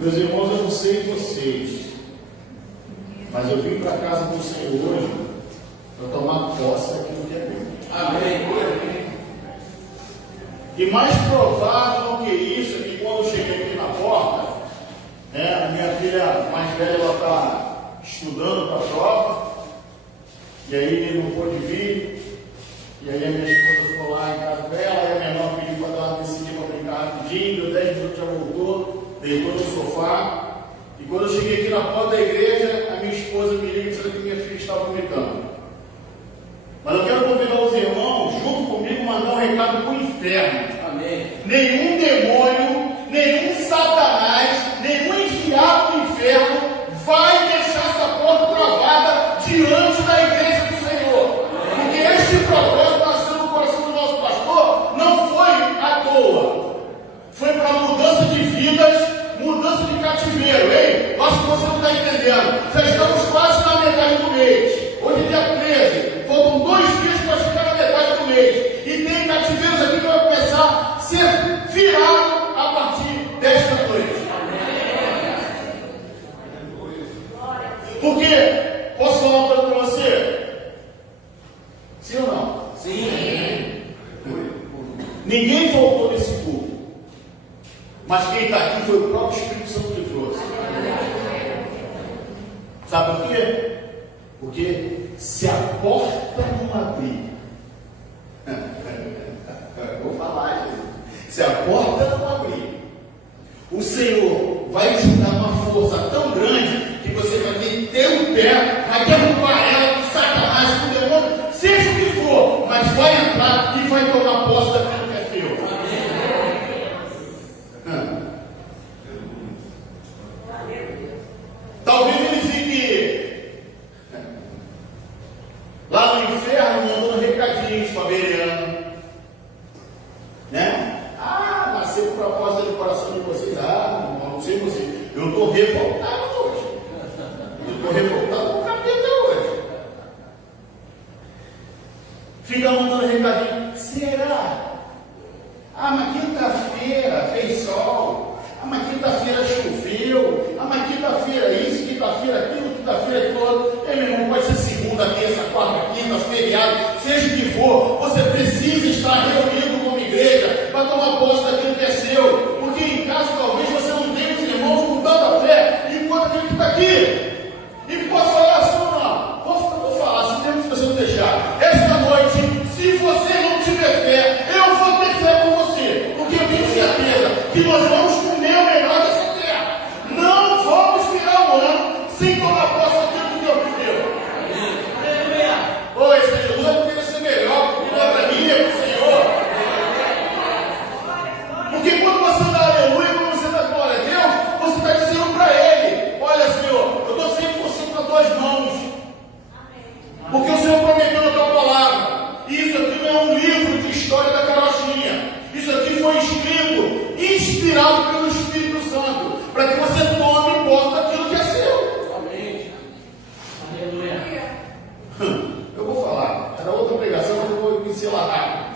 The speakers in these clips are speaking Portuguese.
Meus irmãos, eu não sei vocês, mas eu vim para a casa do Senhor hoje para tomar posse daquilo que é meu. Amém. E mais provável do que isso é que quando eu cheguei aqui na porta, a minha filha mais velha está estudando para a prova, e aí não pôde vir, e aí a minha esposa ficou lá em casa dela, e a menor pediu para dar uma decidida para brincar rapidinho, deu 10 minutos, já voltou, deitou no sofá, e quando eu cheguei aqui na porta da igreja, a minha esposa me liga dizendo que minha filha estava vomitando. Mas eu quero convidar os irmãos, junto comigo, mandar um recado para o inferno. Amém. Nenhum demônio, nenhum satanás, nenhum enviado do inferno vai deixar essa porta travada diante da igreja do Senhor. Porque este propósito nasceu no coração do nosso pastor, não foi à toa. Foi para mudança de vidas, mudança de cativeiro. Ei, eu acho que você não está entendendo. Já estamos quase na metade do mês. Hoje é dia 13. Faltam 2 dias para chegar na metade do mês. E tem cativeiros aqui que vai começar a ser virado a partir desta noite. Porque, posso falar uma coisa para você? Sim ou não? Sim. Ninguém faltou nesse culto. Mas quem está aqui foi o próprio Espírito Santo que trouxe. Sabe por quê? Porque se a porta não abrir, eu vou falar, Jesus. Se a porta não abrir, o Senhor vai te dar uma força tão grande que você vai ter um pé, vai derrubar ela com Satanás, com o demônio, seja o que for, mas vai entrar e vai tomar posse daquilo que é teu. Talvez ele fique lá no inferno mandando recadinhos para Bereano, né? Nasceu por propósito do coração de vocês. Não sei vocês. Eu estou revoltado hoje. Eu estou revoltado com o capeta hoje. Fica mandando recadinho. Será? Mas quinta-feira fez sol. Mas quinta-feira choveu. Mas quinta-feira isso, quinta-feira aquilo, quinta-feira aquilo outro. Meu irmão, pode ser segunda, terça, quarta, quinta, feriado, seja o que for. Você precisa estar reunido como igreja para tomar posse daquilo que é seu. Porque em casa talvez você não tenha os irmãos com tanta fé, enquanto aquele que está aqui. E posso falar assim ou não? Vou falar, se mesmo se você não deixar. Esta noite, se você não tiver fé, eu vou ter fé com você. Porque eu tenho certeza que nós vamos comer o melhor dessa terra. Não vamos virar um ano sem tomar posse daquilo que Deus me deu. Esse de lua poderia ser melhor, porque não é para mim, é para o Senhor. Porque quando você dá aleluia, quando você dá glória a Deus, você está dizendo para Ele: olha, Senhor, eu estou sempre com você com as 2 mãos. Porque o Senhor prometeu na tua palavra. E isso aqui não é um livro de história da carochinha. Isso aqui foi escrito, inspirado pelo Espírito Santo, para que você tome posse daquilo que é seu. Amém. Aleluia. Eu vou falar. Era outra pregação, mas eu vou pincelar rápido.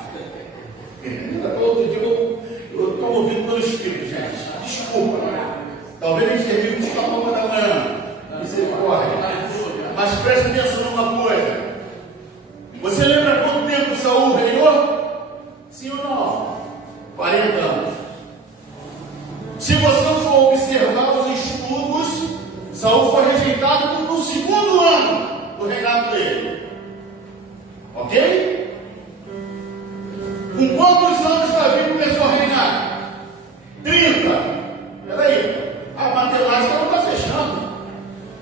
Outro dia eu estou ouvindo pelo Espírito, gente. Desculpa. Talvez a gente termine de estar uma da manhã. Misericórdia. Mas preste atenção numa coisa. Você lembra quanto tempo Saul reinou? Sim ou não? 40 anos. Se você for observar os estudos, Saul foi rejeitado no 2º ano do reinado dele. Ok? Com quantos anos Davi começou a reinar? 30. Peraí, a matemática não está fechando.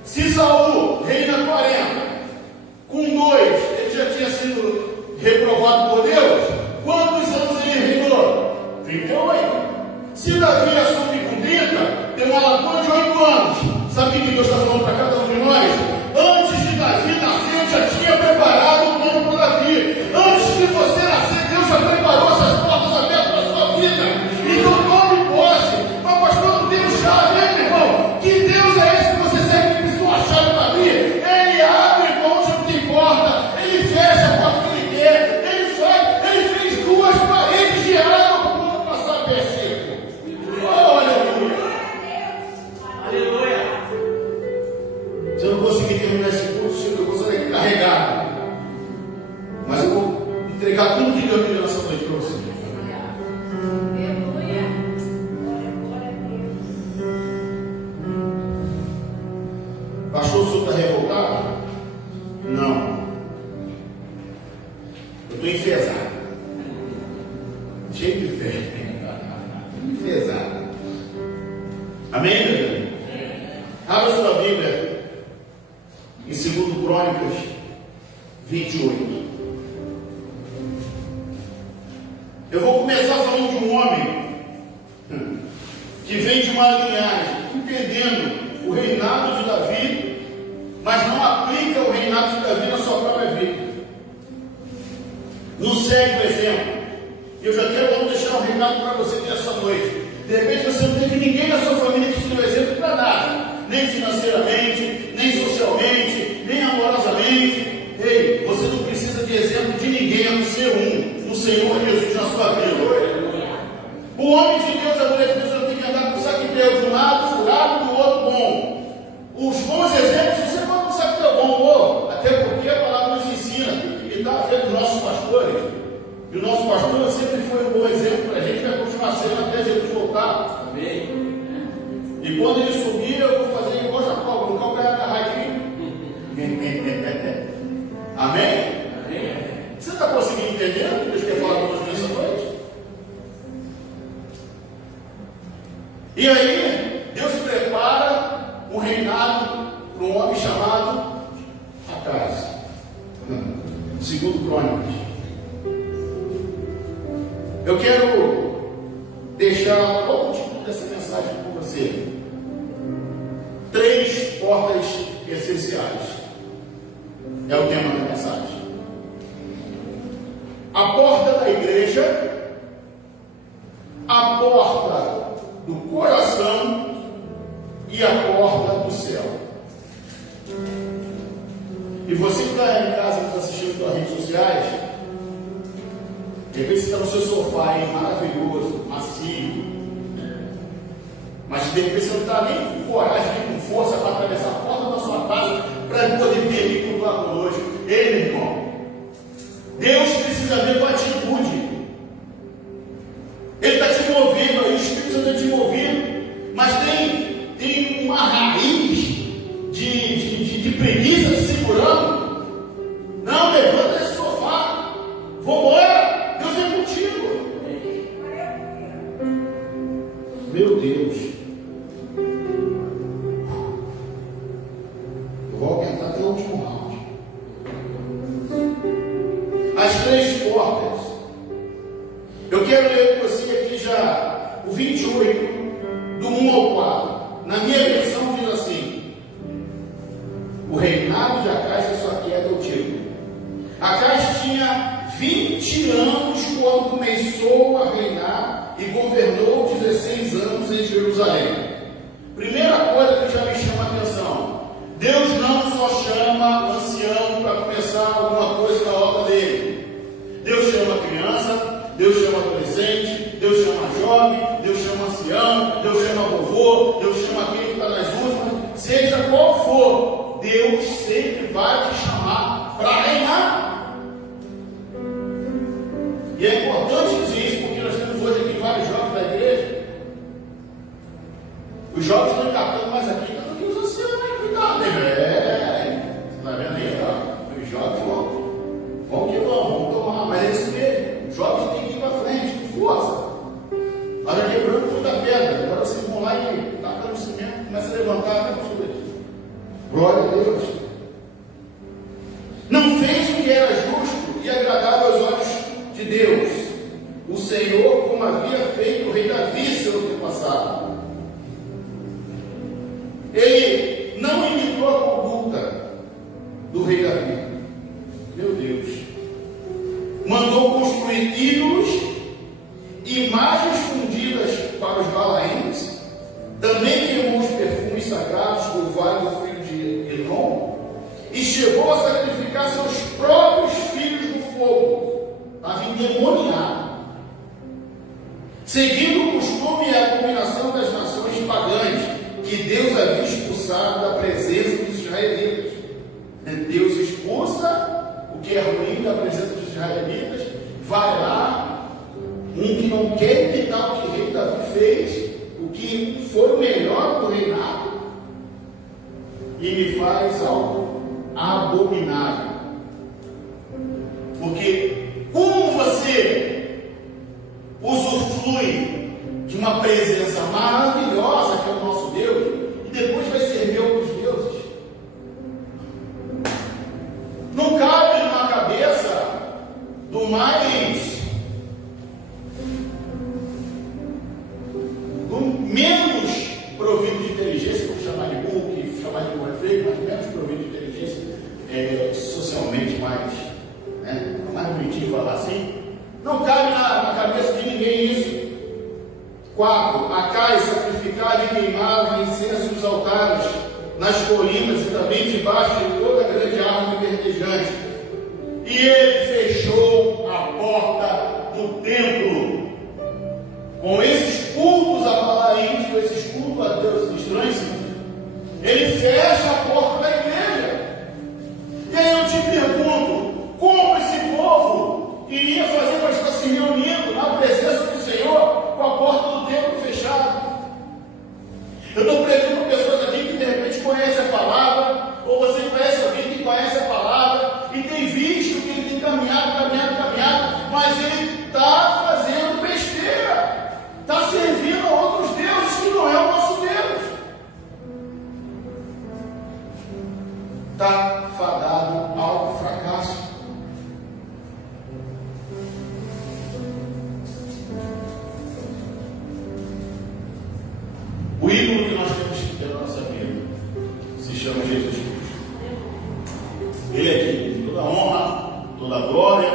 Se Saul reina 40, com 2 ele já tinha sido reprovado por Deus, quantos anos ele reinou? 38. Se Davi assume com 30, tem uma lacuna de 8 anos. Sabe o que Deus está falando para cada um de nós? Antes de Davi nascer, já tinha preparado o plano para Davi. Antes de você nascer, Deus já preparou essas portas abertas para a sua vida. Então tome posse. Mas pastor, não tem chave, hein, meu irmão? Que Deus é esse que você serve que precisa uma chave para abrir? Ele abre, irmão, onde não tem porta. Ele fecha a porta que ele quer. Ele fez 2 paredes de água para o povo passar a pé seco. Olha, Amém, meu irmão? Abra sua Bíblia em 2 Crônicas 28. Eu vou começar falando de um homem que vem de uma linhagem, entendendo o reinado de Davi, mas não aplica o reinado de Davi na sua própria vida. Não segue o exemplo. Eu já quero logo deixar um recado para você nessa noite. De repente você não teve ninguém na sua família que te deu exemplo para nada, nem financeiramente, nem socialmente, nem amorosamente. Ei, você não precisa de exemplo de ninguém, a não ser um, o Senhor Jesus na sua vida. O homem de Deus, a mulher de Deus, não tem que andar com o saco inteiro de um lado, furado, do outro bom. Os bons exemplos, você pode com o saco inteiro bom, até porque a palavra nos ensina, e está à frente dos nossos pastores. E o nosso pastor sempre foi um bom exemplo para a gente, vai continuar sendo até Jesus voltar. Amém. E quando ele subir, eu vou fazer igual Jacó, vou colocar o cara da rádio. Amém? Amém. Você está conseguindo entender o que Deus quer falar com nessa noite? E aí, Deus prepara um reinado para um homem chamado Acais. 2 Crônicas. Eu quero deixar logo o título dessa mensagem com você. 3 portas essenciais. É o tema da mensagem. A porta da igreja, a porta do coração e a porta do céu. E você que está em casa nos assistindo pelas redes sociais, de repente você está no seu sofá aí, maravilhoso, macio, mas de repente você não está nem com coragem, nem com força para atravessar a porta da sua casa para poder vir aqui cultuar conosco. Ei, meu irmão, Deus precisa ver tua atitude. Ele está te movendo aí, o Espírito Santo está te movendo, mas tem uma raiz de preguiça te segurando. Não, levanta esse sofá, vambora, Deus é contigo. Meu Deus, eu vou aumentar até o último round. As 3 portas. Eu quero ler com você aqui já o 28, do 1 ao 4. Na minha versão diz assim: o reinado de Acais e sua queda é o título. Acais tinha 20 anos quando começou a reinar e governou 16 anos em Jerusalém. Primeira coisa que já me chama a atenção: Deus não só chama ancião para começar alguma coisa na obra dele. Deus chama criança, Deus chama adolescente, Deus chama jovem, Deus chama ancião, Deus chama vovô, Deus chama aquele que está nas últimas, seja qual for, Deus sempre vai te chamar para reinar. E é importante dizer isso, porque nós temos hoje aqui vários jovens da igreja. Os jovens estão encapando mais aqui do que os anciãos, hein? Cuidado, você está vendo aí? Ó? Os jovens vão que vão tomar, mas é isso mesmo. Os jovens têm que ir para frente, com força. Olha, quebrando toda a pedra. Agora vocês vão lá e tacando o cimento, começa a levantar até tudo aqui. Glória a Deus. Não fez o que era justo e agradável aos olhos de Deus, o Senhor, como havia feito o rei Davi, seu antepassado. Ele não imitou a conduta do rei Davi. Meu Deus. Mandou construir ídolos, imagens fundidas para os balaíns, também queimou os perfumes sagrados do vale do filho de Enom, e chegou a sacrificar seus próprios filhos no fogo. Estava endemoniado, seguindo o costume e a abominação das nações pagãs que Deus havia expulsado da presença dos israelitas. Deus expulsa o que é ruim da presença dos israelitas, vai lá, um que não quer imitar o que o rei Davi fez, o que foi o melhor do reinado, e me faz algo abominável. Porque como você usufrui de uma presença maravilhosa que é o nosso feio, mas menos provido de inteligência, socialmente mais, né, mais bonitinho falar assim. Não cabe na cabeça de ninguém isso. 4. Acai sacrificava e queimava incenso nos altares, nas colinas e também debaixo de toda a grande árvore verdejante. E ele fechou a porta do templo. Com esses cultos a Balaíns, com esses cultos a Deus estranhos, ele fecha a porta da igreja. E aí eu te pergunto, como esse povo iria fazer para estar se reunindo na presença do Senhor com a porta do templo fechada? Eu estou pregando para pessoas aqui que de repente conhecem a palavra, ou você conhece alguém que conhece a palavra e tem visto que ele tem caminhado, mas ele está fazendo besteira, está servindo a outros deuses que não é o nosso Deus. Está fadado ao fracasso. O ídolo que nós temos que ter na nossa vida se chama Jesus Cristo. Ele é digno de toda honra, toda glória,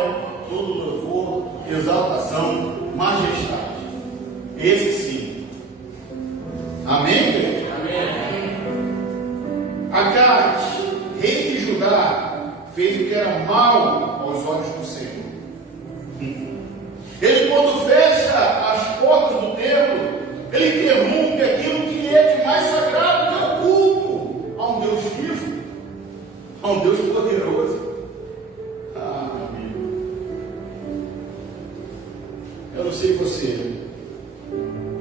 todo louvor, exaltação, majestade. Esse sim. Amém, querido? Amém. Acais, rei de Judá, fez o que era mal aos olhos do Senhor. Ele, quando fecha as portas do templo, ele interrompe aquilo que é de mais sagrado, que é o culto a um Deus vivo, a um Deus poderoso. Ah, meu amigo, eu não sei você,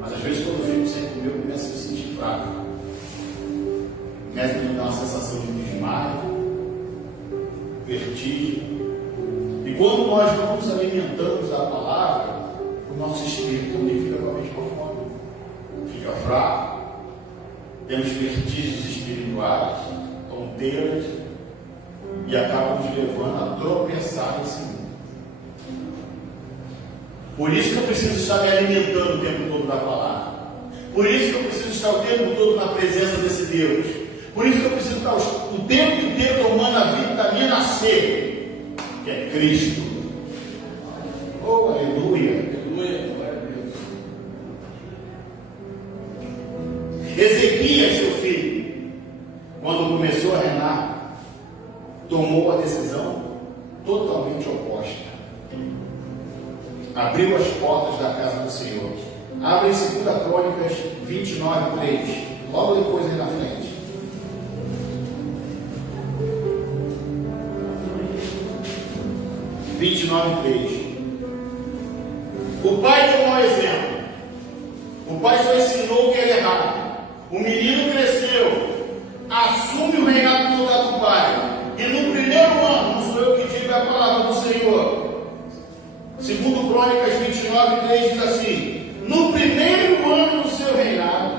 mas às vezes quando eu fico sem comer, eu começo a me sentir fraco. Começa a me dar uma sensação de desmaio, vertigem. E quando nós não nos alimentamos da palavra, o nosso espírito também fica com a mesma fome. Fica fraco, temos vertigens espirituais, tonteiras, e acabam nos levando a tropeçar nesse mundo. Por isso que eu preciso estar me alimentando o tempo todo da palavra. Por isso que eu preciso estar o tempo todo na presença desse Deus. Por isso que eu preciso estar o tempo inteiro tomando a vitamina C, que é Cristo. Oh, aleluia! Aleluia. Glória a Deus. Ezequias, seu filho, quando começou a reinar, tomou a decisão totalmente oposta. Abriu as portas da casa do Senhor. Abre em 2 Crônicas 29:3, logo depois aí na frente. O pai deu um mau exemplo. O pai só ensinou o que era errado. O menino cresceu, assume o reinado no lugar do pai. E no primeiro ano, não sou eu que digo a palavra do Senhor. 2 Crônicas 29:3 diz assim: no primeiro ano do seu reinado,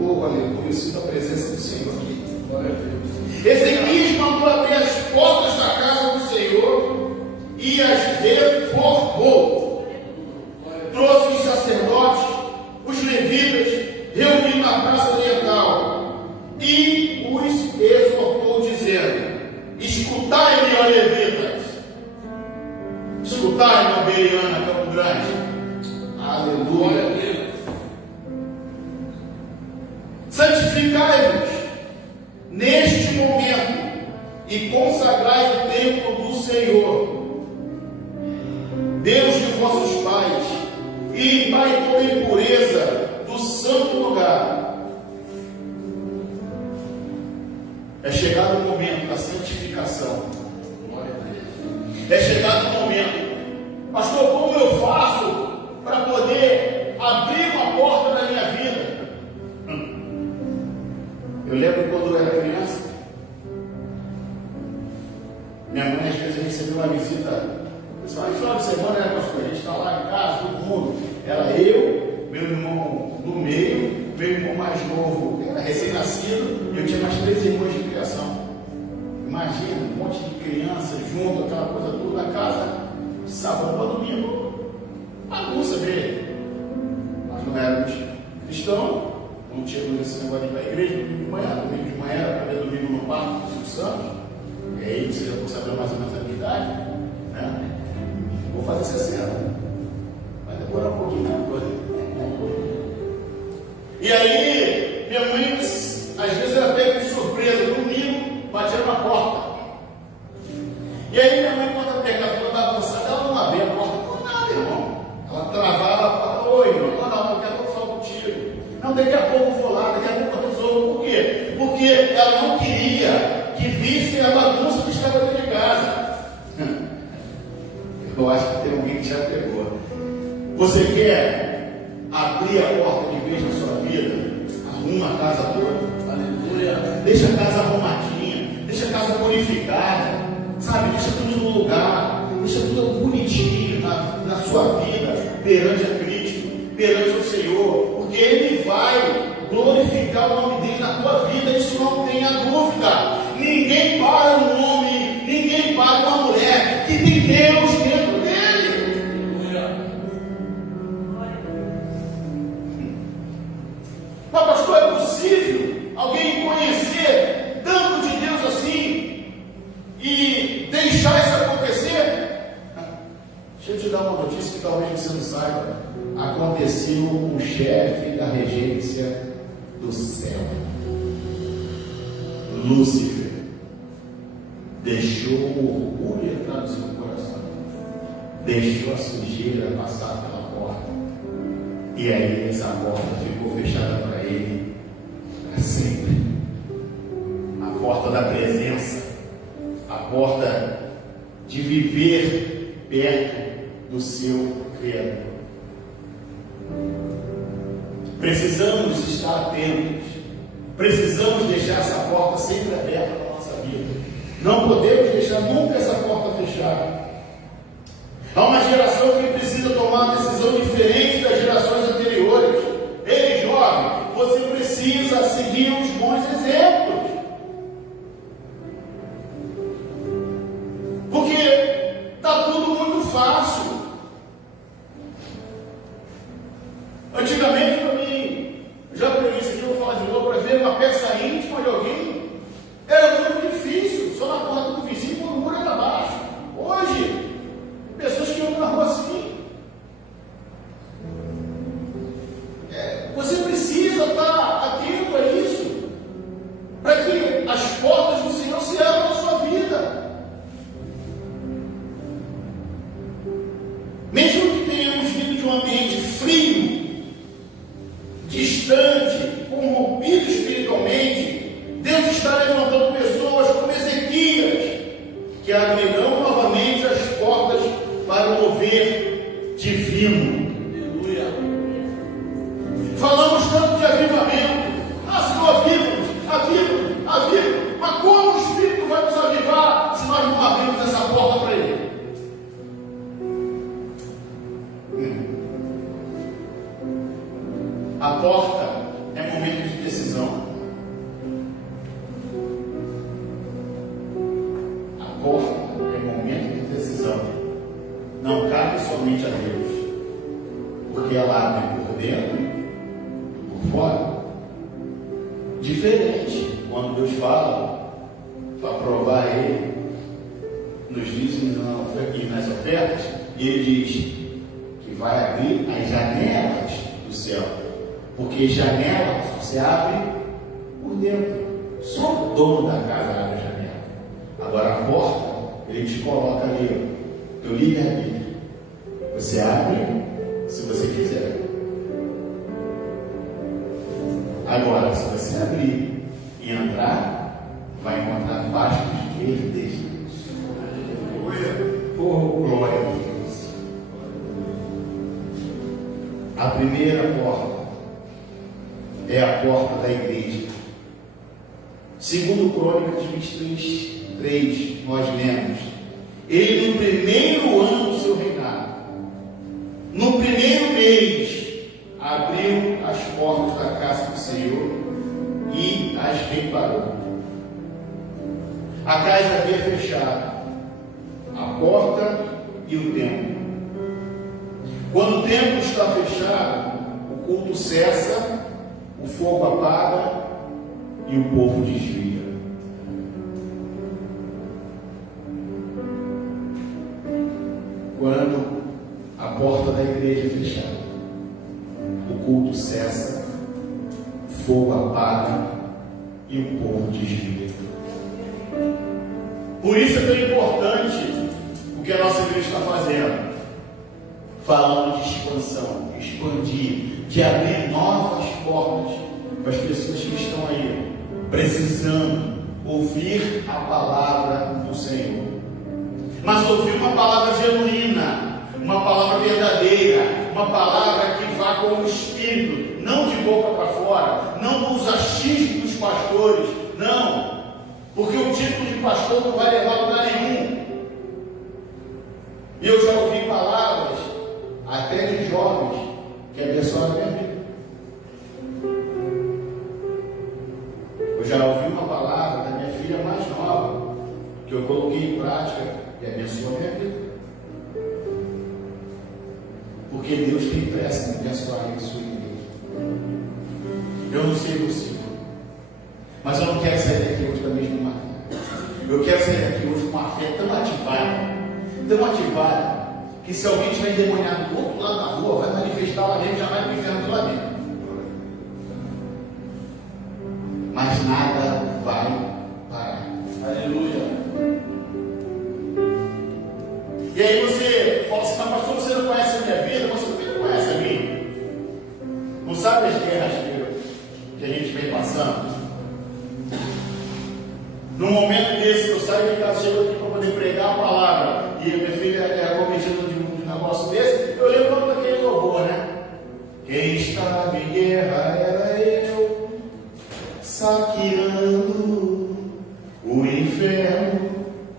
oh, aleluia, eu sinto a presença do Senhor aqui. Glória a Deus. Ezequias mandou abrir as portas da casa do Senhor e as reformou. Trouxe os sacerdotes, os levitas, reuniu na praça oriental e os exortou, dizendo: escutai-me, ó levitas, escutai-me, ó Beriana, Campo Grande. Aleluia. Glória a Deus. Santificai-vos neste momento e consagrai o templo do Senhor, Deus de vossos pais, e limpai toda impureza do santo lugar. É chegado o momento da santificação. Glória a Deus. É chegado o momento, pastor, como eu faço para poder abrir uma porta da minha vida? Eu lembro quando eu era criança, minha mãe às vezes recebeu uma visita. Só no final de semana, né, pastor? A gente está lá em casa, todo mundo. Era eu, meu irmão do meio, meu irmão mais novo, era recém-nascido, e eu tinha mais 3 irmãos de criação. Imagina, um monte de criança junto, aquela coisa toda na casa, de sábado para domingo, bagunça dele. Nós não éramos cristãos, não tínhamos esse negócio de ir para a igreja, domingo de manhã né, para ver domingo no Parque do Silvio Santos. E aí você já saber mais ou menos a minha idade, né? Vou fazer 60. Vai demorar um pouquinho na coisa. E aí, minha mãe, às vezes ela pega de surpresa, domingo, batia na porta. E aí minha mãe, quando ela pegava toda avançada, ela não abria a porta por nada, irmão. Ela travava a porta, oi, irmão, não quero falar contigo. Não, daqui a pouco eu vou lá, daqui a pouco eu resolvo. Por quê? Porque ela não queria que vissem a bagunça que estava dentro de casa. Eu acho que tem alguém que já pegou. Você quer abrir a porta de vez na sua vida? Arruma a casa toda, aleluia. Deixa a casa arrumadinha, deixa a casa purificada, sabe? Deixa tudo no lugar, deixa tudo bonitinho na sua vida, perante a Cristo, perante o Senhor, porque Ele vai glorificar o nome dele na tua vida, isso não tenha dúvida. Ninguém para um homem, ninguém para uma mulher que tem Deus dentro dele. Mas pastor, é possível alguém conhecer tanto de Deus assim e deixar isso acontecer? Deixa eu te dar uma notícia que talvez você não saiba. Aconteceu com o chefe da regência do céu, Lúcifer. Deixou o orgulho entrar no seu coração, deixou a sujeira passar pela porta, e aí essa porta ficou fechada para ele para sempre. A porta da presença, a porta de viver perto do seu Criador. Precisamos estar atentos, precisamos deixar essa porta sempre aberta na nossa vida. Não podemos deixar nunca essa porta fechada. Há uma geração que precisa tomar uma decisão diferente das gerações anteriores. Ei, jovem, você precisa seguir os bons exemplos. Porque está tudo muito fácil. Antigamente, para mim, já por isso aqui eu vou falar de novo, para ver uma peça íntima de alguém, era muito difícil, só na porta do vizinho, com o muro era abaixo. Hoje, pessoas que andam na rua assim, você precisa estar atento a isso, para que as portas do Senhor se abram na sua vida. Mesmo que tenhamos vindo de um ambiente frio, distante, corrompido espiritualmente, Deus está levantando pessoas como Ezequias, que abrirão novamente as portas para o mover divino. Aleluia. Falamos tanto de avivamento. Senhor, aviva. Mas como o Espírito vai nos avivar se nós não abrirmos essa porta para Ele? A porta é momento de decisão. A porta é momento de decisão. Não cabe somente a Deus, porque ela abre por dentro e por fora. Diferente quando Deus fala para provar Ele nos dízimos e nas ofertas, e Ele diz que vai abrir as janelas do céu. Porque janelas você abre por dentro. Só o dono da casa abre a janela. Agora a porta, ele te coloca ali, teu livre-arbítrio. Você abre se você quiser. Agora, se você abrir e entrar, vai encontrar pastos verdes. Oh, glória a Deus. A primeira porta é a porta da igreja. Segundo Crônicas 23:3, nós lemos: ele no primeiro ano do seu reinado, no primeiro mês, abriu as portas da casa do Senhor e as reparou. A casa havia fechado, a porta e o templo. Quando o templo está fechado, o culto cessa, o fogo apaga e o povo desvia. Quando a porta da igreja é fechada, o culto cessa, fogo apaga e o povo desvia. Por isso é tão importante o que a nossa igreja está fazendo, falando de expansão, de expandir, de abrir novas portas para as pessoas que estão aí precisando ouvir a palavra do Senhor. Mas ouvir uma palavra genuína, uma palavra verdadeira, uma palavra que vá com o Espírito, não de boca para fora, não com os achismos dos pastores, não, porque o título de pastor não vai levar a lugar nenhum. Eu já ouvi palavras, até de jovens, que abençoaram a minha vida. Eu já ouvi uma palavra da minha filha mais nova, que eu coloquei em prática e abençoou a minha vida. Porque Deus tem pressa em abençoar a sua igreja. Eu não sei você, mas eu não quero sair daqui hoje da mesma maneira. Eu quero sair daqui hoje com uma fé tão ativada, que se alguém estiver endemoniado do outro lado da rua, vai manifestar lá dentro, já vai para o inferno de lá dentro. Mas nada vai parar. Aleluia. E aí você fala assim, mas pastor, você não conhece a minha vida? Você também não conhece a mim? Não sabe as guerras que a gente vem passando? Num momento desse, eu saio de casa, chego aqui para poder pregar a palavra, e a minha filha é convencida de um negócio desse, eu lembro o nome daquele louvor, né? Quem estava em guerra era eu, saqueando o inferno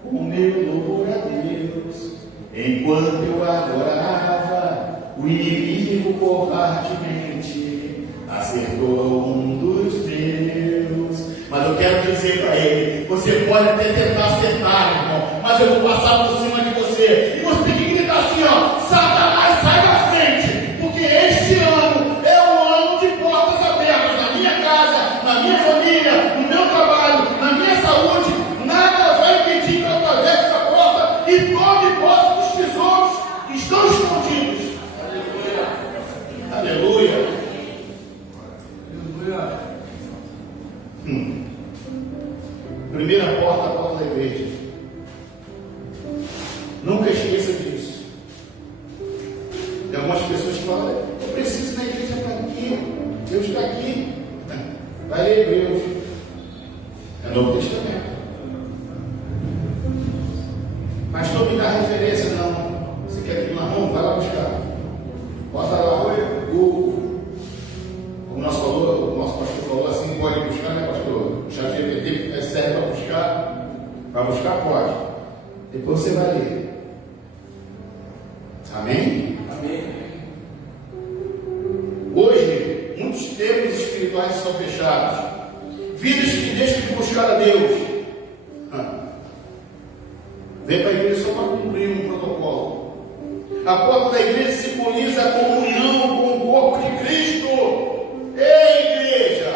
com meu louvor a Deus. Enquanto eu adorava, o inimigo covardemente acertou um dos meus. Mas eu quero dizer para ele, você pode até tentar acertar, irmão, mas eu vou passar por cima de você. E você tem que gritar assim, ó, Satanás, sai da frente, porque este ano é um ano de portas abertas na minha casa, na minha família, no meu trabalho, na minha saúde. Nada vai impedir que eu atravesse essa porta e tome posse dos tesouros que estão escondidos. Aleluia. Aleluia. Aleluia. Primeira porta, a porta da igreja. Nunca esqueça disso. Tem algumas pessoas que falam, eu preciso da igreja para aqui, Deus está aqui. Vai ler Hebreus. É Novo Testamento. Pastor, me dá referência, não. Você quer aquilo na mão? Vai lá buscar. Bota lá, o nosso falou, o nosso pastor falou assim, pode buscar, né, pastor? O chat GPT serve para buscar. Para buscar, pode. Depois você vai ler. Amém? Amém. Hoje, muitos termos espirituais estão fechados. Vidas que deixam de buscar a Deus. Vem para a igreja só para cumprir um protocolo. A porta da igreja simboliza a comunhão com o corpo de Cristo. Ei, igreja!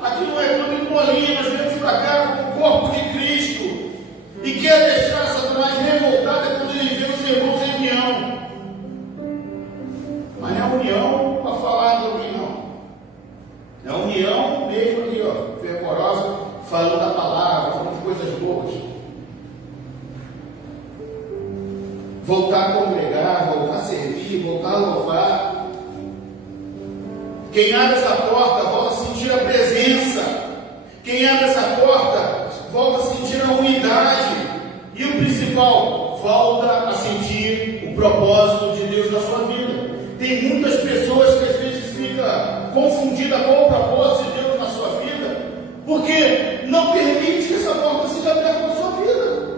Aqui não é tudo em bolinha, nós viemos para cá com o corpo de Cristo. E quer deixar Satanás revoltado quando ele vê os irmãos em união. Mas não é união para falar de alguém, não. É união mesmo ali, ó, fervorosa, falando da palavra, falando de coisas boas. Voltar a congregar, voltar a servir, voltar a louvar. Quem abre essa porta volta a sentir a presença. Quem abre essa porta volta a sentir a unidade. E o principal, volta a sentir o propósito de Deus na sua vida. Tem muitas pessoas que às vezes ficam confundidas com o propósito de Deus na sua vida, porque não permite que essa porta seja aberta na sua vida.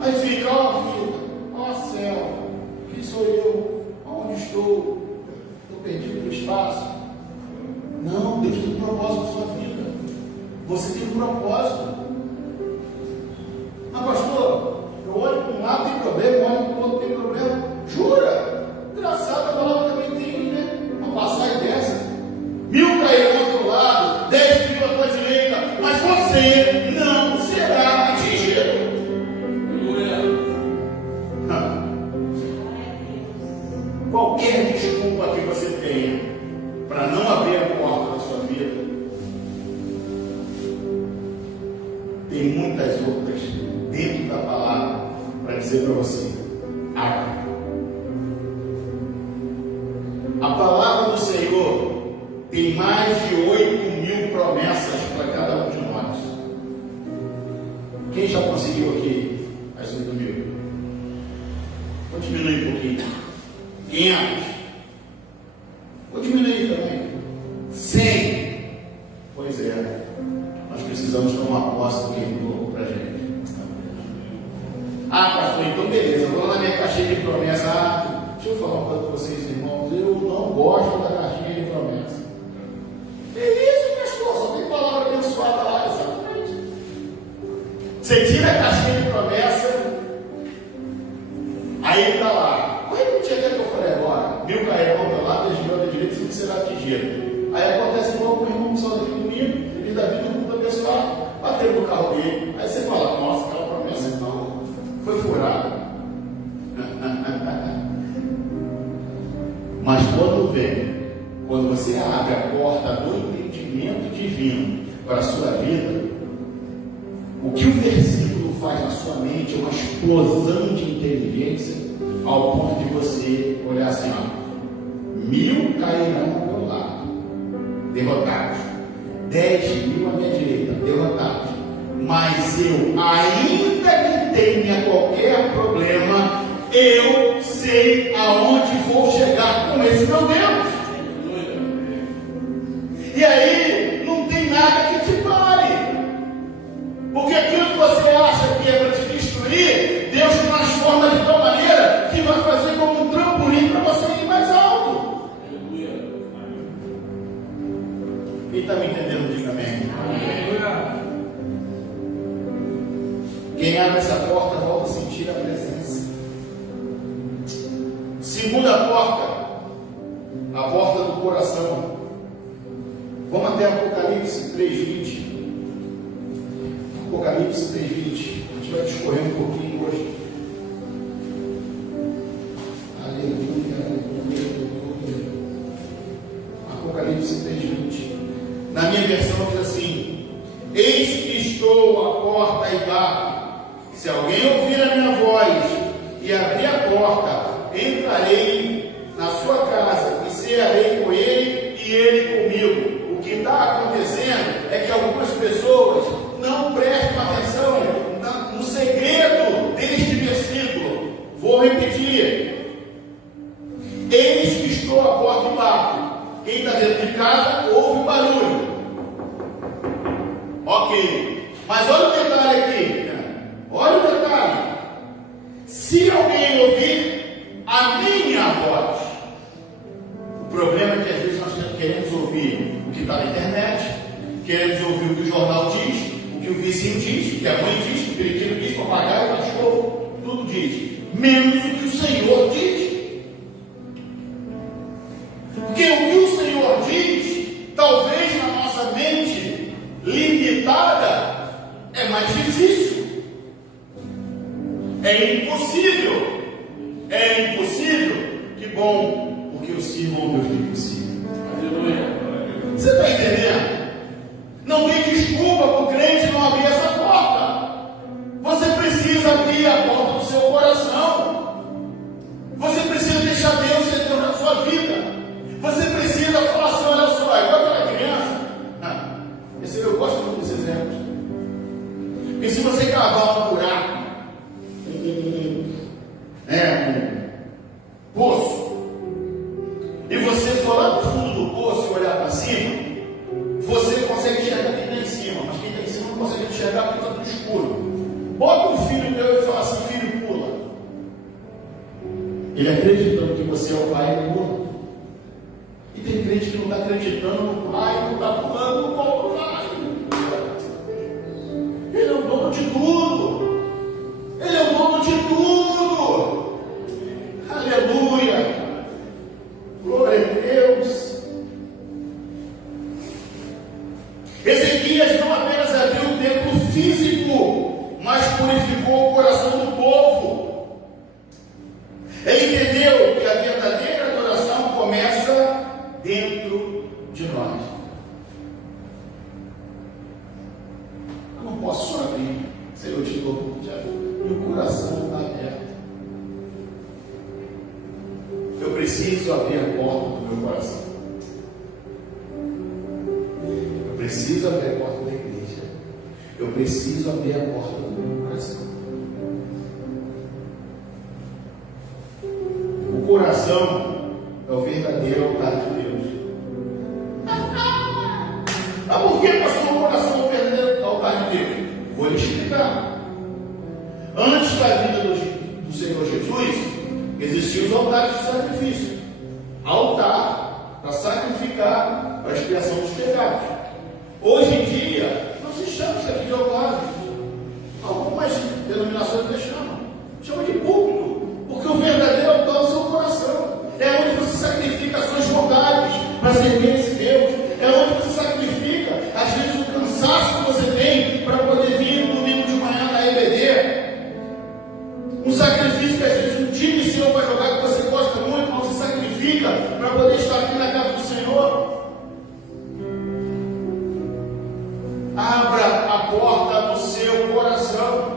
Aí fica, ó vida, ó céu, quem sou eu? Onde estou? Estou perdido no espaço. Não, Deus tem um propósito na sua vida. Você tem um propósito. Ah, pastor, eu olho para um lado tem problema, eu olho para o outro tem problema. Jura? Engraçado, a palavra também tem, né? Uma passagem dessa. 1000 cairão do outro lado, tem muitas outras dentro da palavra para dizer para você: abra. A palavra do Senhor tem mais de 8.000 promessas para cada um de nós. Quem já conseguiu aqui as 8.000? Vou diminuir um pouquinho. 500. Vou diminuir também. 100. Pois é. Nós precisamos tomar posse do que Ele colocou para a gente. Ah, pastor, então beleza. Vou lá na minha caixinha de promessa. Deixa eu falar uma coisa para vocês, irmãos. Eu não gosto da caixinha de promessa. É isso, pastor. Só tem palavra abençoada lá. Exatamente. Você tira a caixinha de promessa. Aí está lá. Vai repetir até que eu falei agora. 1000 cairão do meu lado, 10.000 da direita, você não será atingido. Aí acontece igual com o irmão que só daqui domingo, ele dá vida muito abençoado, bateu no carro dele. Aí você fala: nossa, aquela promessa então foi furada. Mas quando você abre a porta do entendimento divino para a sua vida, o que o versículo faz na sua mente é uma explosão de inteligência, ao ponto de você olhar assim: ó, 1000 cairão ao meu lado, derrotados, 10.000 à minha direita, derrotados, mas eu, ainda que tenha qualquer problema, eu sei aonde vou chegar com esse meu Deus. E aí não tem nada que te pare, porque aquilo que você acha que é para te destruir, Deus transforma de tal maneira que vai fazer como um trampolim para você ir mais alto. Quem está me entendendo, diga amém. Quem abre essa porta volta a sentir a presença. Segunda porta, a porta do coração. Vamos até Apocalipse 3:20. Apocalipse 3:20. A gente vai discorrer um pouquinho hoje. Aleluia, aleluia. Apocalipse 3:20. Na minha versão diz assim: eis que estou à porta e bato. Se alguém ouvir a minha voz e abrir a porta, entrarei na sua casa e cearei com ele e ele comigo. O que está acontecendo é que algumas pessoas não prestam atenção no segredo deste versículo. Vou repetir: eis que estou à porta e bato. Quem está dentro de casa ouve barulho. Ok, mas olha o detalhe aqui. Olha o detalhe. Se alguém ouvir a minha voz, o problema é que às vezes nós queremos ouvir o que está na internet, queremos ouvir o que o jornal diz, o que o vizinho diz, o que a mãe diz, o que o periquito diz, o papagaio, o cachorro, tudo diz, menos o que o Senhor diz. Porque o que o Senhor diz, talvez na nossa mente limitada, é mais difícil. É impossível. É impossível. Que bom, porque eu sirvo ao Deus do impossível. Aleluia. Você está entendendo? Não tem desculpa para o crente não abrir essa porta. Você precisa abrir a porta do seu coração. Você precisa deixar Deus ser Deus na sua vida. Você precisa falar assim: olha só, igual aquela criança. Eu gosto muito desses exemplos. Porque se você cavar um buraco, um poço, e você for lá no fundo do poço e olhar para cima, você consegue enxergar quem está em cima, mas quem está em cima não consegue enxergar porque está tudo escuro. Bota um filho teu e fala assim: filho, pula. Ele acreditando que você é o pai, ele pula. E tem crente que não está acreditando no pai, não está pulando no colo do pai. Ele é o dono de tudo. Ele é o dono de tudo. Aleluia. Glória a Deus. Ezequias não apenas abriu o templo físico, mas purificou o coração do povo. Ele entendeu que a verdadeira adoração começa dentro de nós. Eu não posso só abrir preciso abrir a porta do meu coração. Eu preciso abrir a porta da igreja. Eu preciso abrir a porta do meu coração. O coração é o verdadeiro altar de Deus. Ah, por que, pastor, o coração é o verdadeiro altar de Deus? Vou lhe explicar. Antes da vinda do Senhor Jesus, existiam os altares de sacrifício. Altar para sacrificar para a expiação dos pecados. Hoje em dia, não se chama isso aqui de altar. Algumas denominações não chamam. Chama de púlpito. Porque o verdadeiro altar é o seu coração. É onde você sacrifica as suas vontades para servir esse Deus. É onde você sacrifica, às vezes, o cansaço que você tem para poder vir no domingo de manhã na EBD. Um sacrifício que às vezes um time seu vai jogar que você gosta muito, mas você sacrifica para poder estar aqui na casa do Senhor. Abra a porta do seu coração.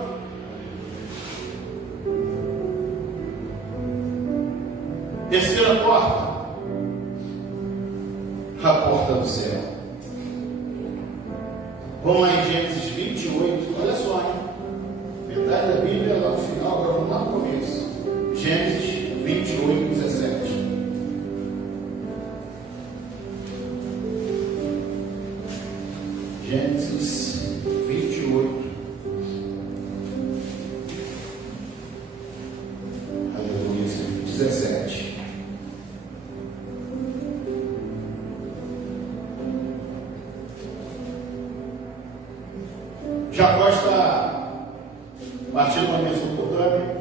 Terceira porta. A porta do céu. Vamos lá em Gênesis 28. Olha só, hein? Metade da Bíblia é lá no final, agora vamos lá no começo. Gênesis 28, 17. Gênesis 28. Aleluia, 17. Jacó está partindo da Mesopotâmia.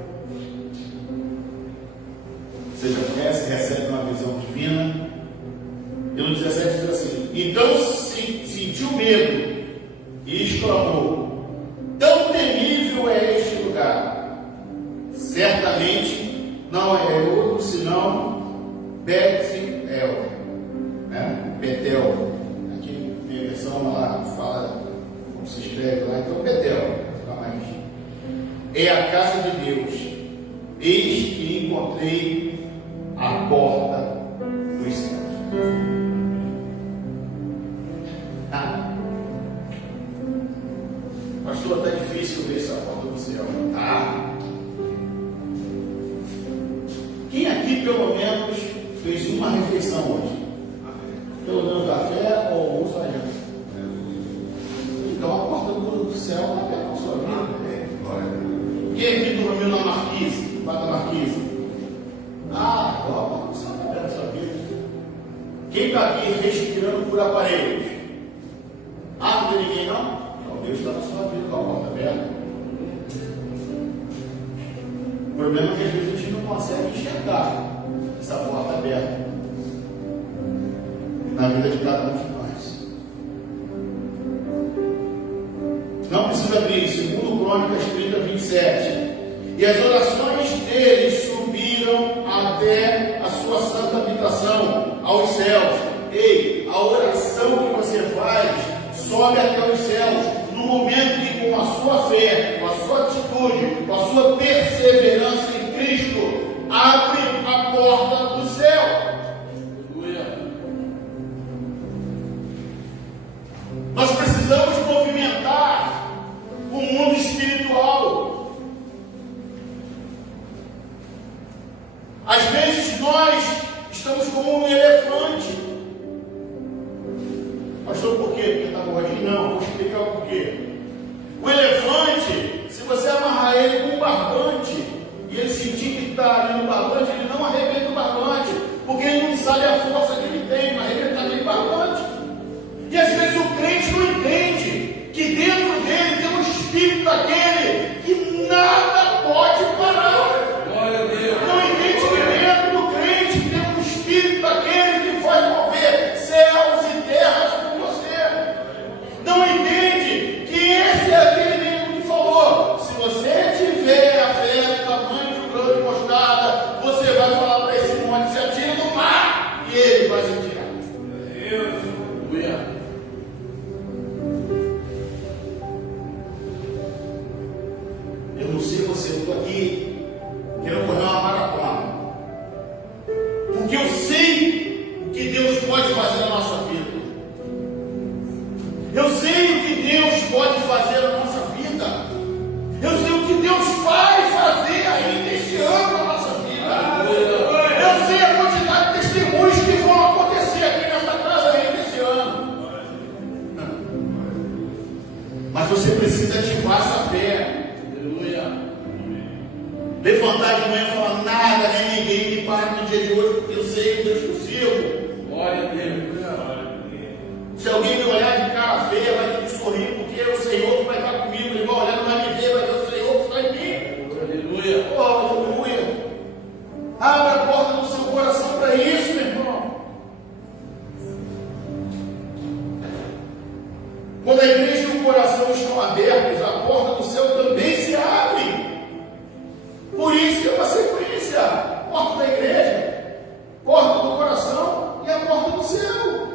Você já conhece, recebe uma visão divina. E no 17 diz assim: então sentiu medo e exclamou: tão temível é este lugar. Certamente não é outro senão Betel, né? Betel. Aqui minha versão lá fala como se escreve lá, então Betel. É a casa de Deus. Eis que encontrei a porta dos céus. Pastor, está difícil ver essa porta do céu. Quem aqui pelo menos fez uma refeição hoje? Pelo menos café ou almoço ou janta? Então a porta do céu está aberta na sua vida. Quem aqui dormiu na marquise? Vai na marquise. Agora você está aberta na sua vida. Quem está aqui respirando por aparelhos? Não tem ninguém não? Então Deus está na sua vida com a porta aberta. O problema é que às vezes a gente não consegue enxergar essa porta aberta na vida de cada um de nós. Não precisa abrir, segundo Crônicas 30, 27. E as orações deles subiram até a sua santa habitação, aos céus. Ei, a oração que você faz sobe até os céus, no momento que com a sua fé, com a sua atitude, com a sua perseverança em Cristo, abre a porta do céu. Nós precisamos movimentar o mundo espiritual. Às vezes nós estamos como um elefante. Pastor, por quê? Porque está gordinho? Não, vou explicar o porquê. O elefante, se você amarrar ele com um barbante e ele sentir que está ali no barbante, ele não arrebenta o barbante, porque ele não sabe a força que ele tem para arrebentar aquele barbante. E às vezes o crente não entende que dentro dele tem um espírito daquele que nada pode parar. Glória a Deus. Não entende que dentro do crente tem um espírito daquele que faz mover céus e terras com você. Não entende que esse é aquele mesmo que falou: se você tiver a fé do tamanho de um grão de mostarda, você vai falar para esse monte: se atire no mar, e ele vai se atirar. Deus. Aleluia. Eu não sei você, eu estou aqui querendo correr uma maratona. Porque o Mas você precisa ativar essa fé. Aleluia. Levantar de manhã e falar: nada, nem ninguém me para no dia de hoje, porque eu sei o Deus que eu sirvo. Glória a Deus. Se alguém me olhar de cara feia, vai ter que sorrir, porque é o Senhor que vai estar comigo. Ele vai olhar, não vai me ver, vai ver o Senhor que está em mim. Aleluia. Oh, aleluia. Abra a porta do seu coração para isso, meu irmão. Quando a igreja e o coração estão abertos, a porta do céu também se abre. Por isso que é uma sequência: porta da igreja, porta do coração e a porta do céu.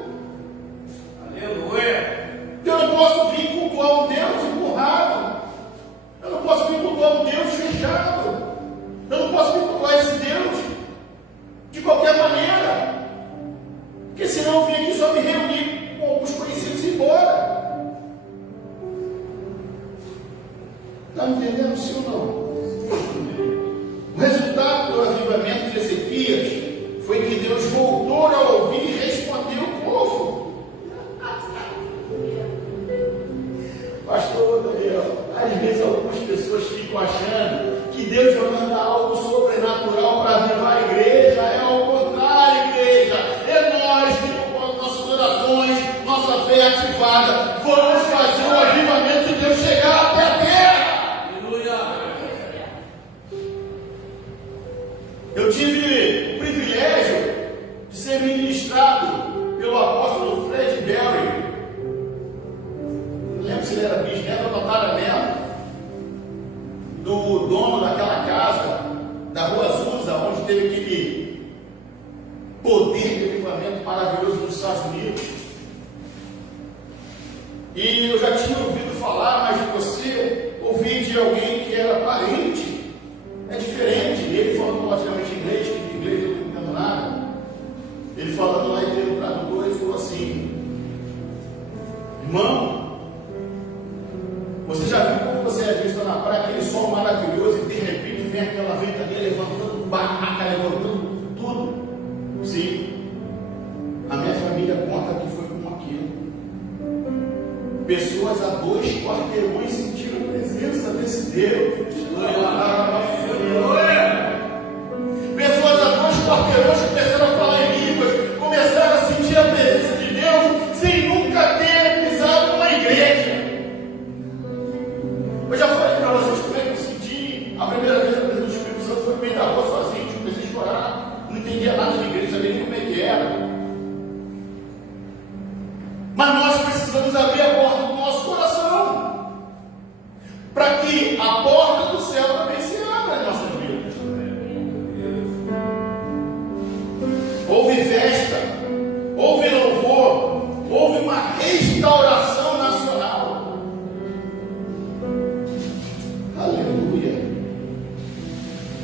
Aleluia. Eu não posso vir cultuar um Deus empurrado. Eu não posso vir cultuar um Deus fechado. Eu não posso vir cultuar esse Deus de qualquer maneira. Porque senão eu vim aqui só me reunir com alguns conhecidos e ir embora. Está me entendendo, sim ou não? O resultado do avivamento de Ezequias foi que Deus voltou a ouvir e respondeu o povo. Pastor Daniel, às vezes algumas pessoas ficam achando que Deus vai mandar algo sobrenatural para avivar a igreja. É ao contrário, igreja. É nós que, com nossas orações, nossa fé ativada, vamos fazer o avivamento de Deus chegar até a terra. Aleluia. Eu tive o privilégio de ser ministrado pelo apóstolo Fred Berry. Não lembro se ele era bisneto ou tataraneto do dono daquela casa da Rua Azusa, onde teve aquele poder de avivamento maravilhoso nos Estados Unidos. E eu já tinha ouvido falar, mas você ouvir de alguém que era parente é diferente. Ele falando logicamente inglês, que de inglês eu não entendo nada. Ele falando lá em termo tradutor, ele falou assim: irmão, você já viu como você é visto na praia, aquele sol maravilhoso, e de repente vem aquela ventania levantando barraca, levantando tudo? Sim. A minha família conta que foi como aquilo. Pessoas a 2 quarteirões sentiram a presença desse Deus. Pessoas a 2 quarteirões começaram a falar em línguas, começaram a sentir a presença de Deus, sem nunca ter pisado numa igreja. Eu já falei para vocês como é que eu senti a primeira vez a presença do Espírito Santo. Foi no meio da rua sozinho, comecei a chorar, não entendia nada de igreja, não sabia nem como é que era. Mas nós precisamos abrir a porta do nosso coração, para que a porta do céu também se abra em nossas vidas. Houve festa, houve louvor, houve uma restauração nacional. Aleluia.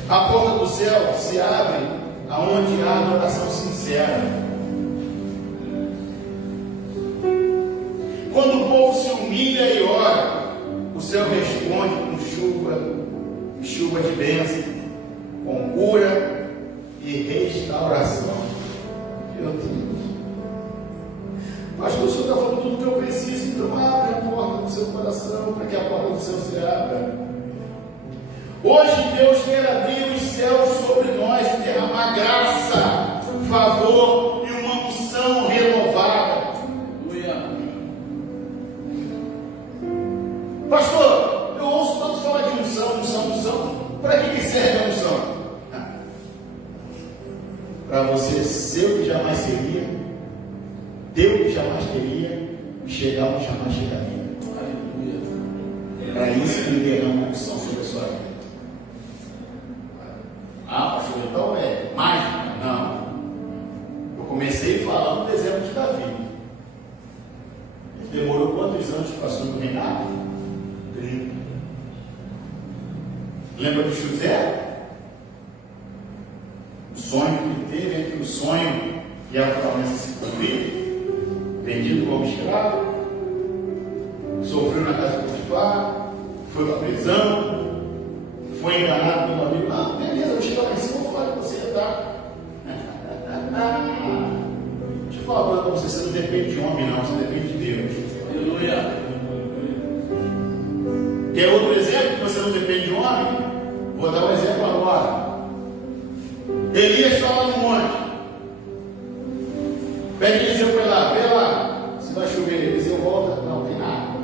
A porta do céu se abre aonde há adoração sincera. Quando o povo se humilha e ora, o céu responde com chuva de bênção, com cura e restauração. Meu Deus. Pastor, o senhor está falando tudo que eu preciso, então abre a porta do seu coração para que a porta do céu se abra. Hoje Deus quer abrir os céus sobre nós e derramar graça, favor e uma unção renovada. Pastor, eu ouço tanto falar de unção. Para que serve a unção? Para você ser o que jamais seria, ter o que jamais teria e chegar onde jamais chegaria. Aleluia. Para isso que ele derrama a unção sobre a sua vida. Ah, pastor, então é mágica? Não. Eu comecei falando do exemplo de Davi. Ele demorou quantos anos para assumir o reinado? 30. Lembra de José? O sonho que ele teve, entre o sonho e a promessa se cumprir, vendido como escravo, sofreu na casa de Potifar, foi para a prisão, foi enganado pelo amigo. Ah, beleza, eu chego lá em cima, vou falar que você tá. Deixa eu falar para você não depende de homem, não, você depende de Deus. Aleluia. Vou dar um exemplo agora. Elias está lá no monte. Pede Eliseu para lá, vê lá se vai chover. Eliseu volta, não tem nada.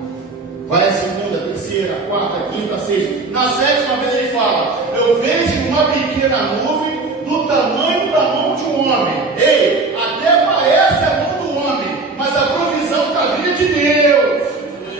Vai a segunda, terceira, quarta, quinta, sexta. Na sétima vez ele fala: eu vejo uma pequena nuvem do tamanho da mão de um homem. Ei, até parece a mão do homem, mas a provisão está vindo de Deus.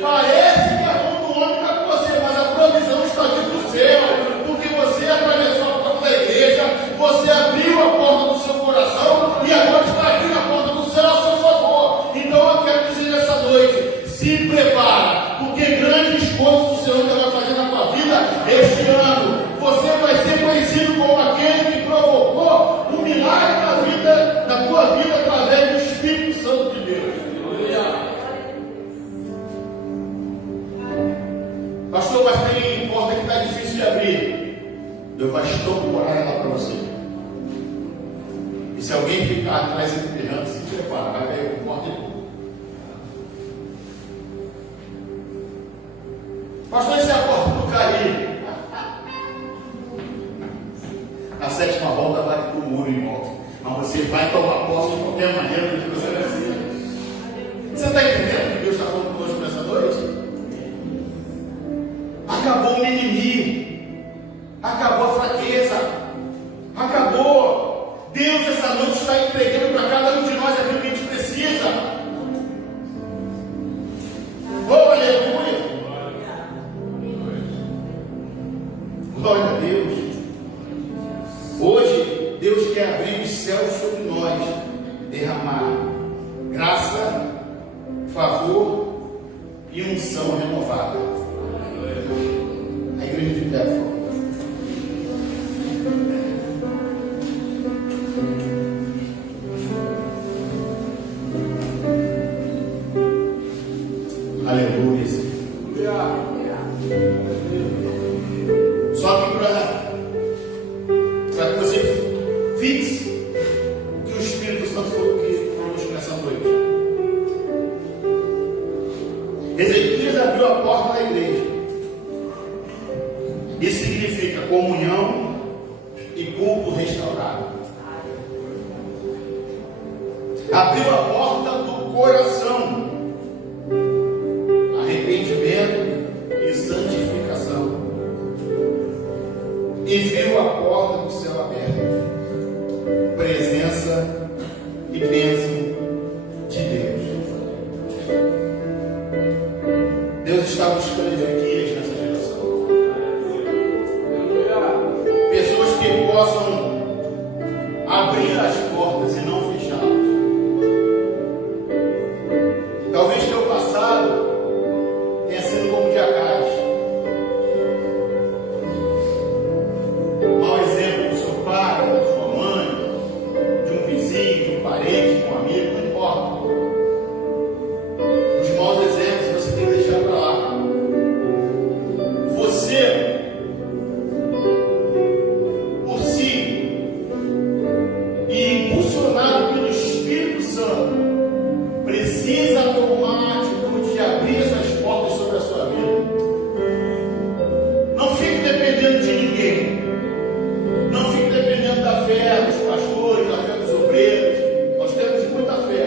Parece que a mão do homem está com você, mas a provisão está aqui do céu, porque você atravessou a porta da igreja, você abriu a porta do seu coração e agora está aqui na porta do céu a seu favor. Então eu quero dizer nessa noite: se prepara, porque grandes coisas o Senhor vai fazer na tua vida este ano. Você vai ser conhecido como aquele que provocou um milagre na tua vida através do Espírito Santo de Deus. Pastor, mas tem porta que está difícil de abrir. Deus vai estourar ela para você. E se alguém ficar atrás empurrando, se prepara, vai cair com porta de novo. Pastor, e se a porta não cair? Na sétima volta bate para o muro em volta. Mas você vai tomar posse de qualquer maneira do que você precisa. Você está entendendo o que Deus está falando conosco nessa noite? Acabou o mimimi. Acabou a fraqueza. Acabou. Deus essa noite está entregando para cada um de nós aquilo que a gente precisa. Oh, aleluia. Glória a Deus. Hoje, Deus quer abrir os céus sobre nós, derramar graça, favor e unção renovada. A igreja de pé, por favor. Aleluia. Só que para que você fixe que o Espírito Santo falou que conosco nessa noite. Ezequias abriu a porta da igreja. Isso significa comunhão e culto restaurado. Abriu a porta do coração, arrependimento e santificação. E viu a porta do céu aberta, presença e bênção de Deus. Deus está buscando Ezequias nessa geração. Pessoas que possam abrir as portas e não fechá-las. Talvez teu passado tenha sido como de Acais. Mau exemplo do seu pai, da sua mãe, de um vizinho, de um parente, de um amigo, não importa. Os maus exemplos você tem que deixar para lá. Você, por si, e impulsionado pelo Espírito Santo, precisa tomar a atitude de abrir essas portas sobre a sua vida. Não fique dependendo de ninguém. Não fique dependendo da fé dos pastores, da fé dos obreiros. Nós temos muita fé.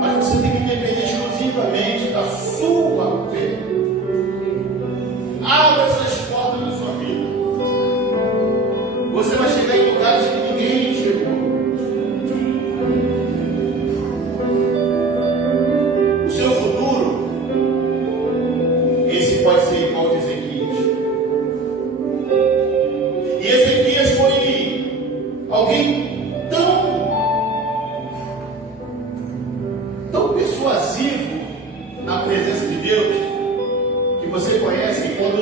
Mas você tem que depender exclusivamente da sua fé. Abra essas portas na sua vida. Você vai chegar em lugares que ninguém chegou. O seu futuro, esse pode ser igual de Ezequias. E Ezequias foi alguém tão persuasivo na presença de Deus, que você conhece que quando o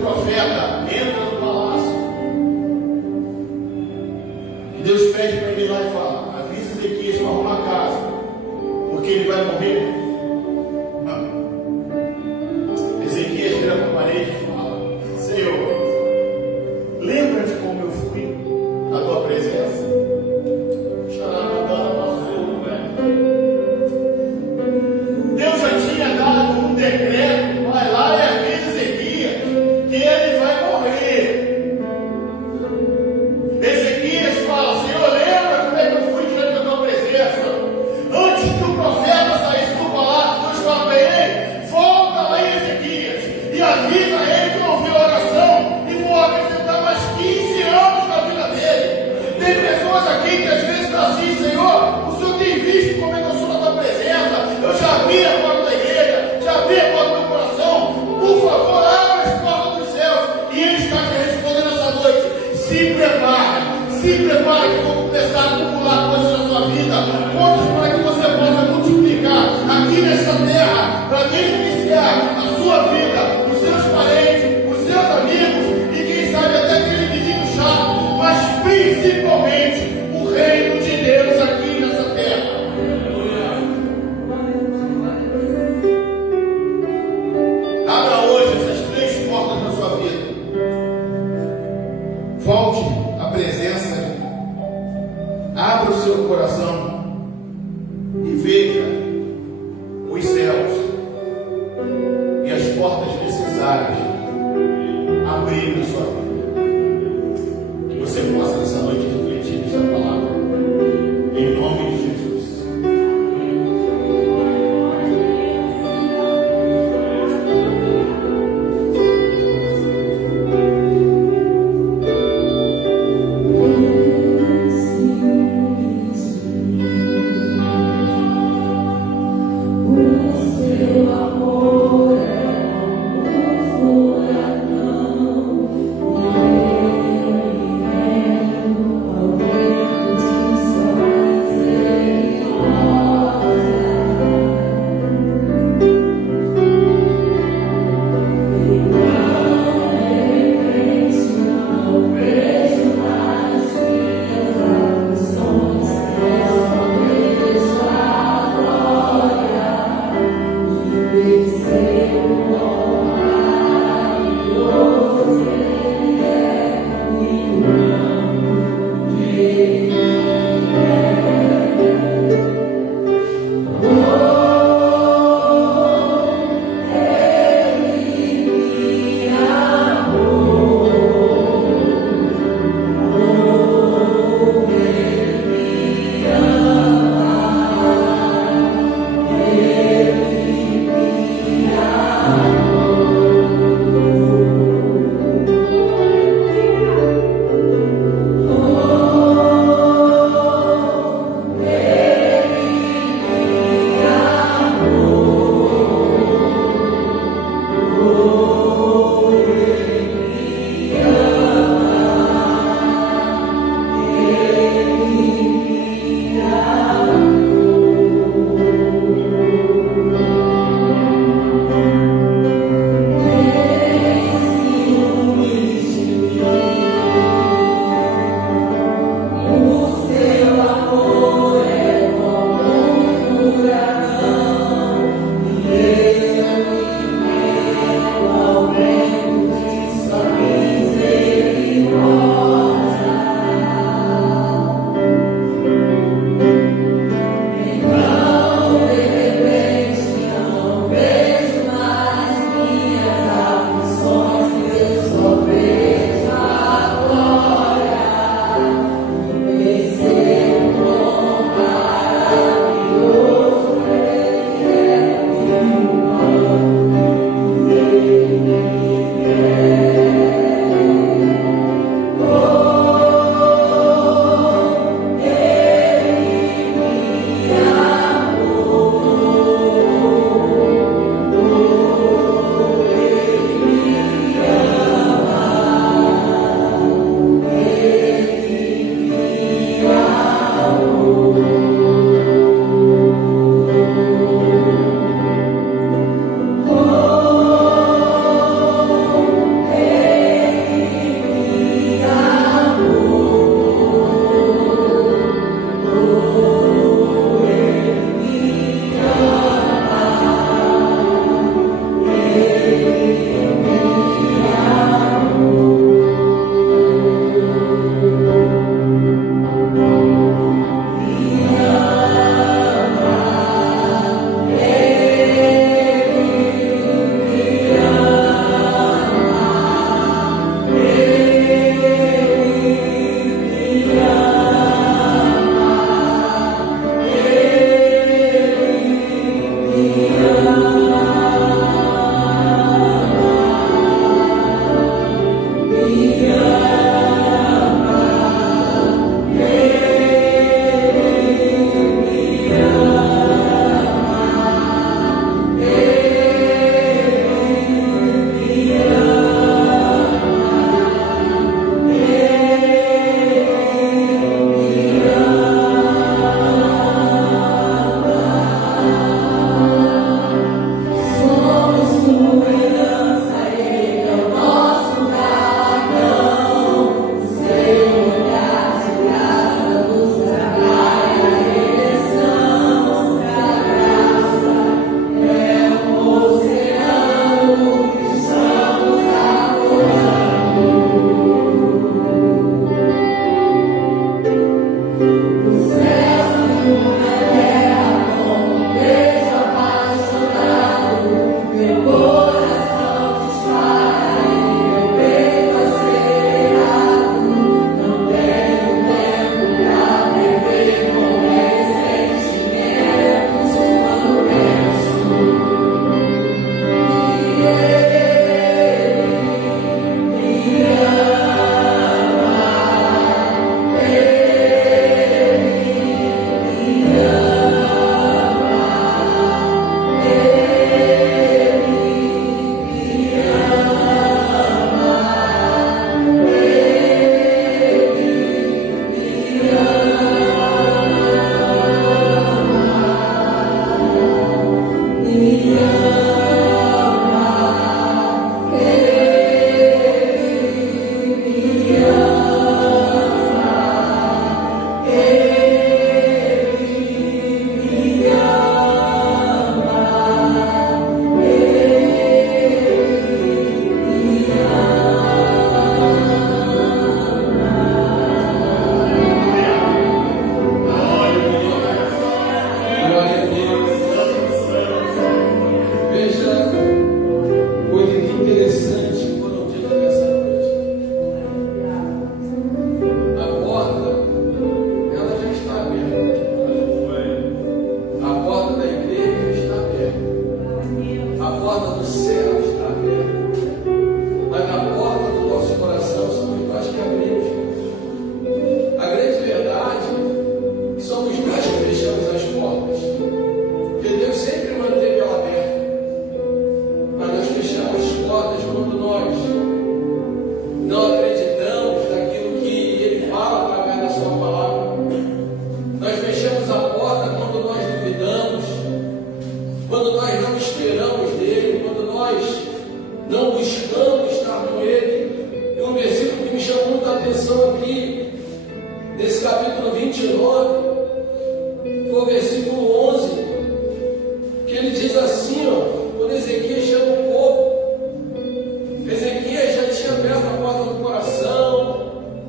profeta entra no palácio, Deus pede para ele ir lá e fala: avisa Ezequias para arrumar a casa, porque ele vai morrer. Ezequias vira para a parede e fala: Senhor, lembra de como eu fui na tua presença? Deus já tinha dado um decreto: vai lá e avisa Ezequias. coisas para que você possa multiplicar aqui nesta terra, para beneficiar a sua vida, os seus parentes, os seus amigos e quem sabe até aquele vizinho chato, mas principalmente o reino de Deus aqui nessa terra. Abra hoje essas 3 portas na sua vida. Volte à presença. Abra o seu coração e veja os céus. Veja, coisa interessante quando eu digo nessa noite. A porta, ela já está aberta. A porta da igreja está aberta. A porta do céu está aberta. Mas a porta do nosso coração somos nós que abrimos. A grande verdade, somos nós que fechamos as portas. Porque Deus sempre manteve ela aberta. Mas nós fechamos as portas quando nós não acreditamos naquilo que Ele fala através da Sua palavra. Nós fechamos a porta quando nós duvidamos, quando nós não esperamos dEle, quando nós não buscamos estar com Ele. E um versículo que me chamou muita atenção aqui, nesse capítulo 29, foi o versículo 11, que ele diz assim, quando Ezequias chama o povo, Ezequias já tinha aberto a porta do coração,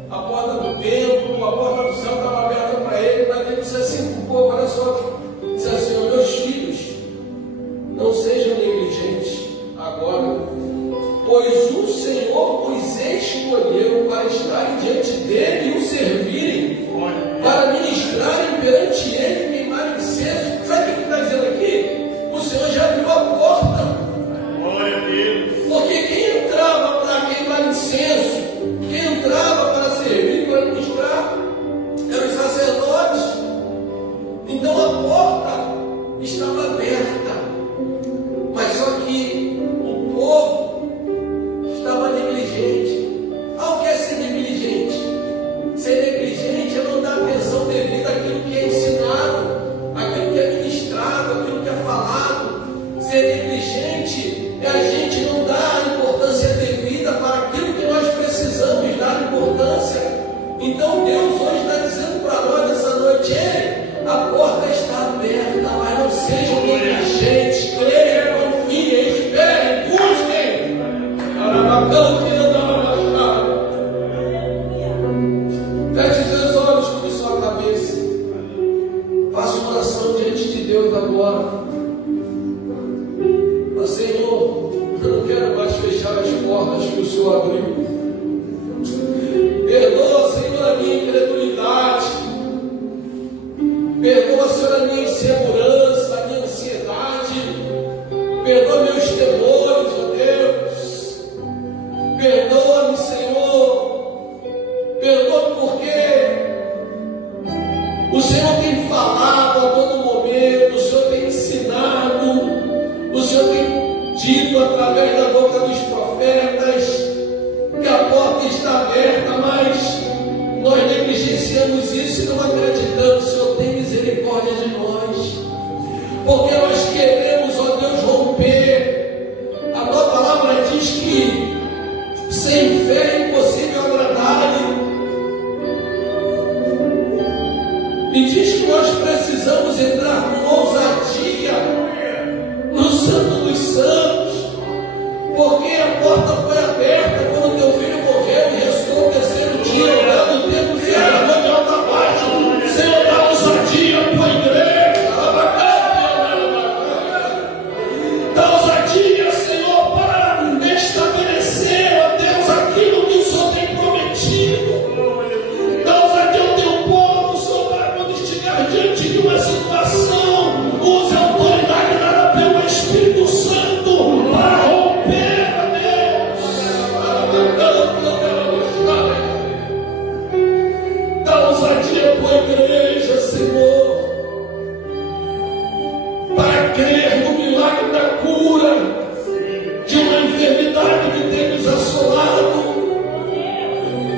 a porta do templo, a porta do céu estava aberta para ele, mas ele disse assim para o povo, olha só, disse assim, meus filhos, não sejam negligentes agora, pois o Senhor os escolheu para estarem diante dele e o servirem, para ministrarem perante ele e queimarem incenso. Sabe o que está dizendo aqui? O Senhor já abriu a porta. Glória a Deus. Porque quem entrava para queimar incenso, quem entrava para servir, para ministrar, eram os sacerdotes. Então a porta estava aberta. Mas só que o povo estava negligente. O que é ser negligente? Ser negligente é não dar atenção devida àquilo que é ensinado, àquilo que é ministrado, àquilo que é falado. Ser negligente é a gente não dar a importância devida para aquilo que nós precisamos dar importância. Então Deus hoje está dizendo para nós nessa noite, a porta está aberta, mas não sejam negligentes, creiam, confiem, esperem, busquem. Feche seus olhos, com sua cabeça. Faça uma oração diante de Deus agora. Mas, Senhor, eu não quero mais fechar as portas que o Senhor abriu. Perdoa, Senhor, a minha incredulidade. Perdoa, Senhor, a minha insegurança, a minha ansiedade. Perdoa meus temores, ó Deus. Perdoa-me, Senhor. Perdoa porque o Senhor tem falado a todo momento, o Senhor tem ensinado, o Senhor tem dito através da boca dos profetas que a porta está aberta, mas nós negligenciamos isso e não acreditamos. O Senhor tem misericórdia de nós, porque nós queremos, ó Deus, romper. A tua palavra diz que sem fé é impossível agradar-lhe. E diz que nós precisamos entrar com ousadia no Santo dos Santos, porque a porta foi aberta quando teu filho morreu e ressuscitou o terceiro dia, orando o tempo ferrado de alta parte. Senhor, dá ousadia à tua igreja, dá ousadia, Senhor, para estabelecer, ó Deus, aquilo que o Senhor tem prometido. Dá ousadia ao teu povo, Senhor, para quando estiver diante de uma situação, use a autoridade dada pelo Espírito Santo para romper, ó Deus. Dá ousadia à tua igreja, Senhor, para crer no milagre da cura de uma enfermidade que tem nos assolado.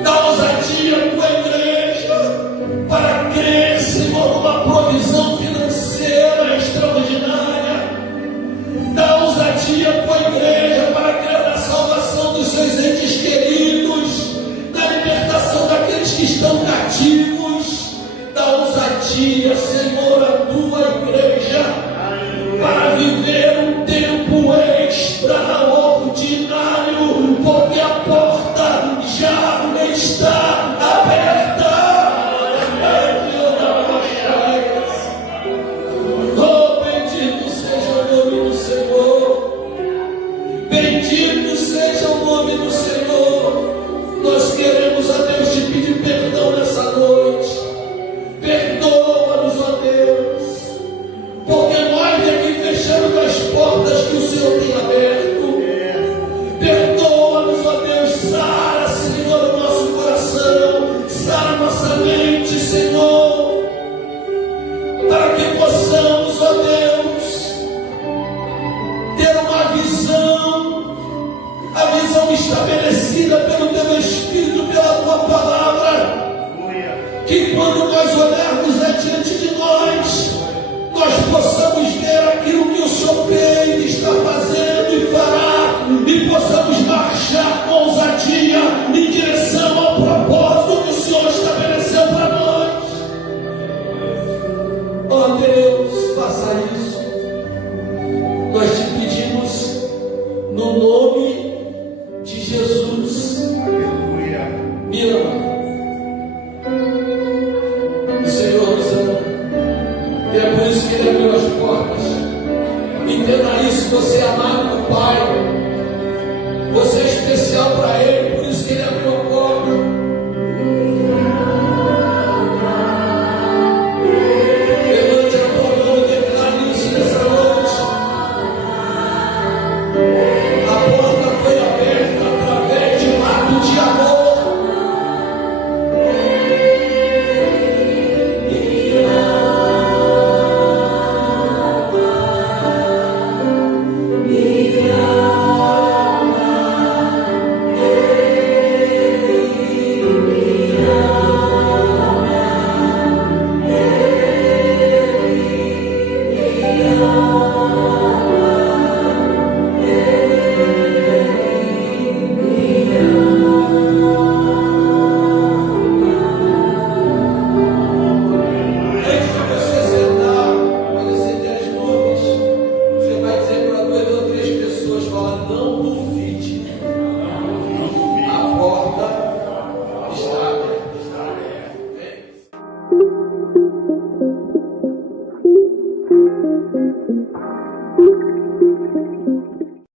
Dá ousadia à tua igreja para crer, Senhor, numa provisão financeira extraordinária. Dá ousadia à tua igreja para crer na salvação dos seus entes queridos, na libertação daqueles que estão cativos. Dá ousadia, Senhor, à tua igreja para viver um tempo extraordinário, porque a Senhor tem aberto. Perdoa-nos, ó Deus, sara, Senhor, o nosso coração, sara nossa mente, Senhor, para que possamos, ó Deus, ter uma visão, a visão estabelecida pelo Teu Espírito, pela Tua Palavra, que quando nós olharmos adiante de nós possamos ver aquilo que o Senhor fez, está fazendo e fará, e possamos marchar com ousadia em direção ao propósito que o Senhor estabeleceu para nós. Ó Deus, faça isso. Nós te pedimos no nome de Jesus. Aleluia. Me ama. O Senhor nos ama. E é por isso que Ele abriu as portas. Entenda isso, você é amado do Pai.